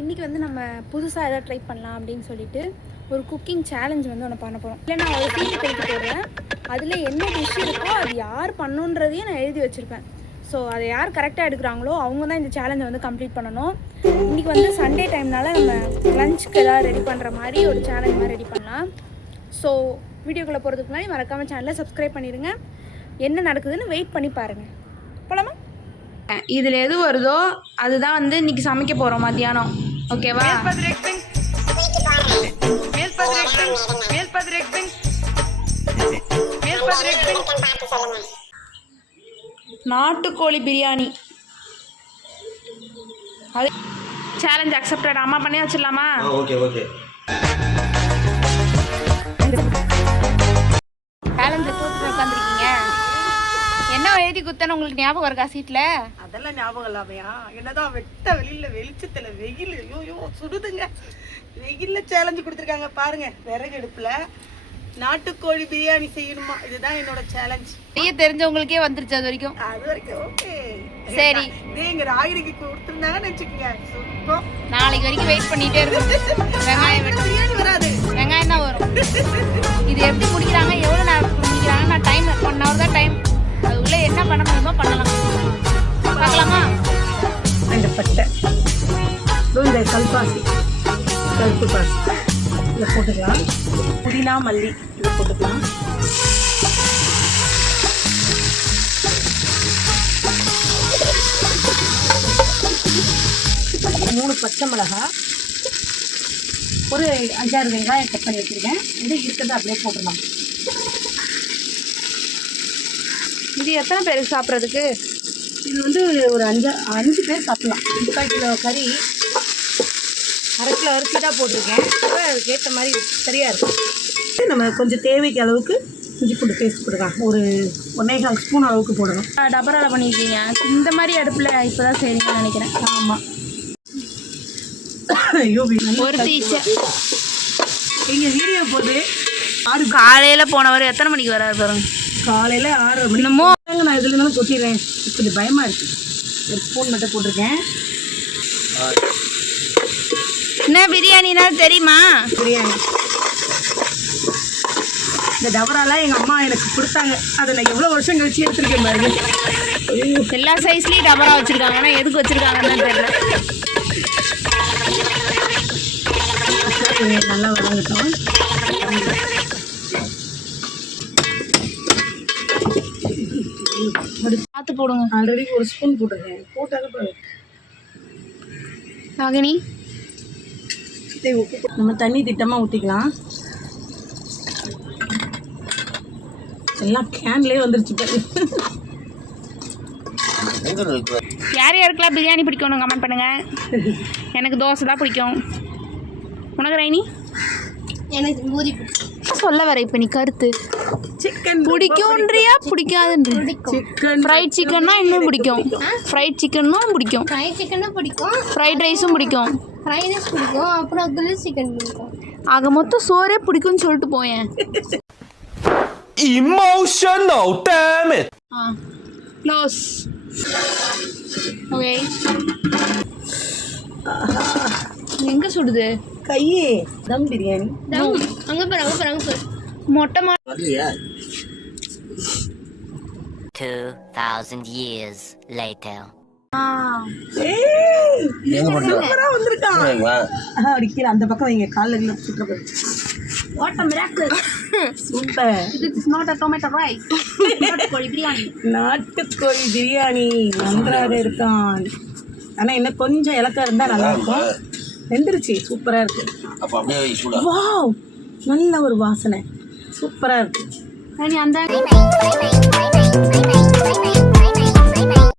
இன்றைக்கி வந்து நம்ம புதுசாக எதாவது ட்ரை பண்ணலாம் அப்படின்னு சொல்லிட்டு ஒரு குக்கிங் சேலஞ்ச் வந்து ஒன்று பண்ண போகிறோம். இல்லை நான் ஒரு சீட்டு எடுத்து போடுறேன், அதில் என்ன டிஷ் இருக்கோ அது யார் பண்ணுன்றதையும் நான் எழுதி வச்சுருப்பேன். ஸோ அதை யார் கரெக்டாக எடுக்கிறாங்களோ அவங்க தான் இந்த சேலஞ்சை வந்து கம்ப்ளீட் பண்ணணும். இன்றைக்கி வந்து சண்டே டைம்னால நம்ம லஞ்சுக்கு எதாவது ரெடி பண்ணுற மாதிரி ஒரு சேலஞ்ச் மாதிரி ரெடி பண்ணலாம். ஸோ வீடியோக்குள்ளே போகிறதுக்கு முன்னாடி மறக்காமல் சேனலை சப்ஸ்கிரைப் பண்ணிடுங்க. என்ன நடக்குதுன்னு வெயிட் பண்ணி பாருங்கள். போலாமா? இதில் எது வருதோ அதுதான் வந்து இன்றைக்கி சமைக்க போகிறோம் மத்தியானம். ஓகேவா? நாட்டுக்கோழி பிரியாணி அது சேலஞ்ச் அக்செப்டட். அம்மா பண்ணி வச்சிடலாமா? Okay okay. சேலஞ்சை கூப்பிட்டு உட்காந்துருக்கீங்க. என்ன எழுதி குத்தன்னு உங்களுக்கு ஞாபகம் இருக்கா சீட்டில்? அதெல்லாம் ஞாபகம் இல்லாமையா? என்னதான் வெட்ட வெளியில வெளிச்சத்துல வெயில் ஐயோ சுடுதுங்க. வெயில்ல சேலஞ்சு கொடுத்துருக்காங்க பாருங்க. விறகு அடுப்புல நாட்டுக்கோழி பிரியாணி செய்யணுமா, இதுதான் என்னோட சேலஞ்ச். செய்ய தெரிஞ்சவங்களுக்கே வந்துருச்சு அது வரைக்கும். அது வரைக்கும் ஓகே. சரி, நீங்க ராகிரிக்கு கொடுத்துருந்தாங்கன்னு வச்சுக்கோங்க, சுத்தம் நாளைக்கு வரைக்கும் வெயிட் பண்ணிட்டே இருக்கும். வெங்காயம் பிரியாணி வராது, வெங்காயம் தான் வரும். இது எப்படி முடிக்கிறாங்க, எவ்வளோ நேரத்துக்கு முடிக்கிறாங்க? நான் டைம் 1 hour தான் டைம். அதுக்குள்ளே என்ன பண்ண முடியுமோ பண்ணலாம். பார்க்கலாமா? அந்த பட்டை இந்த கல்பாசி கருப்பு பாசி இதை போட்டுக்கலாம். புதினா மல்லி இதை போட்டுக்கலாம். மூணு பச்சை மிளகாய், ஒரு 5-6 வெங்காயம் கட் பண்ணி வச்சுருக்கேன். இது இருக்கிறத அப்படியே போட்டுடலாம். இது எத்தனை பேருக்கு சாப்பிட்றதுக்கு? இது வந்து ஒரு 5 பேர் சாப்பிடலாம். 3/4 கிலோ கறி, 1/2 கிலோ அரிசி தான் போட்டிருக்கேன். அதுக்கு ஏற்ற மாதிரி சரியாக இருக்கும். நம்ம கொஞ்சம் தேவைக்கு அளவுக்கு இஞ்சி பூண்டு பேஸ்ட் போட்டுக்கலாம். ஒரு 1.25 ஸ்பூன் அளவுக்கு போடணும். டபரால பண்ணியிருக்கீங்க. இந்த மாதிரி அடுப்பில் இப்போ தான் செய்றீங்கன்னு நினைக்கிறேன். ஆமாம். ஐயோ ஒரு தீச்சை எங்கள் வீடியோ போது காலையில் போனவர் எத்தனை மணிக்கு வராரு பாருங்க? காலையில் 6 மணி. இன்னமும் நான் இதில் இருந்தாலும் கொட்டிடுறேன். கொஞ்சம் பயமாக இருக்குது. ஒரு ஸ்பூன் மட்டும் போட்டிருக்கேன். என்ன பிரியாணினா தெரியுமா? பிரியாணி இந்த டபராலாம் எங்கள் அம்மா எனக்கு கொடுத்தாங்க. அதை நான் எவ்வளோ வருஷம் கழிச்சு எடுத்துருக்கேன் பாருங்க. எல்லா சைஸ்லேயும் டபரா வச்சுருக்காங்க. ஆனால் எதுக்கு வச்சுருக்காங்கன்னு தெரியல. நல்லா வதங்கட்டும். பார்த்து போடுங்க. ஆல்ரெடி ஒரு ஸ்பூன் போட்டிருக்கேன். போட்டாலும் ராகினி நம்ம தண்ணி திட்டமாக ஊற்றிக்கலாம். எல்லாம் கேன்லேயே வந்துருச்சு. யார் யாருக்கெல்லாம் பிரியாணி பிடிக்கும்னு கமெண்ட் பண்ணுங்கள். எனக்கு தோசை தான் பிடிக்கும். உனக்கு ரைனி? எனக்கு பூரி சொல்ல வர இப்போ நீ கருத்து. சிக்கன் பிடிக்கும்ன்றியா பிடிக்காதுன்ற? சிக்கன் ஃப்ரைட் சிக்கன்னா இன்னும் பிடிக்கும். ஃப்ரைட் சிக்கன்னும் பிடிக்கும். ஃப்ரைட் சிக்கனும் பிடிக்கும். ஃப்ரைட் ரைஸும் பிடிக்கும். ஃப்ரைட் ரைஸ் பிடிக்கும். அப்புறம் கிரில் சிக்கன் பிடிக்கும். ஆக மொத்தம் சோறே பிடிக்கும்னு சொல்லிட்டு போயேன். Emotional damn it. Close. Okay. எங்கே சுடுது? கையே தம் பிரியாணி. அங்கே பாரு. மொட்டை 2000 years later. அடிக்கல அந்த பக்கம் வைங்க. காலில் சுற்ற What a miracle. Super. This is not a tomato rice. நாட்டுக்கோழி பிரியாணி. நாட்டுக்கோழி பிரியாணி நன்றாக இருக்கான். ஆனால் இன்னும் கொஞ்சம் இலக்கா இருந்தால் நல்லாயிருக்கும். வெந்துருச்சு. சூப்பராக இருக்குது. வாவ், நல்ல ஒரு வாசனை. சூப்பராக இருக்குது. அந்த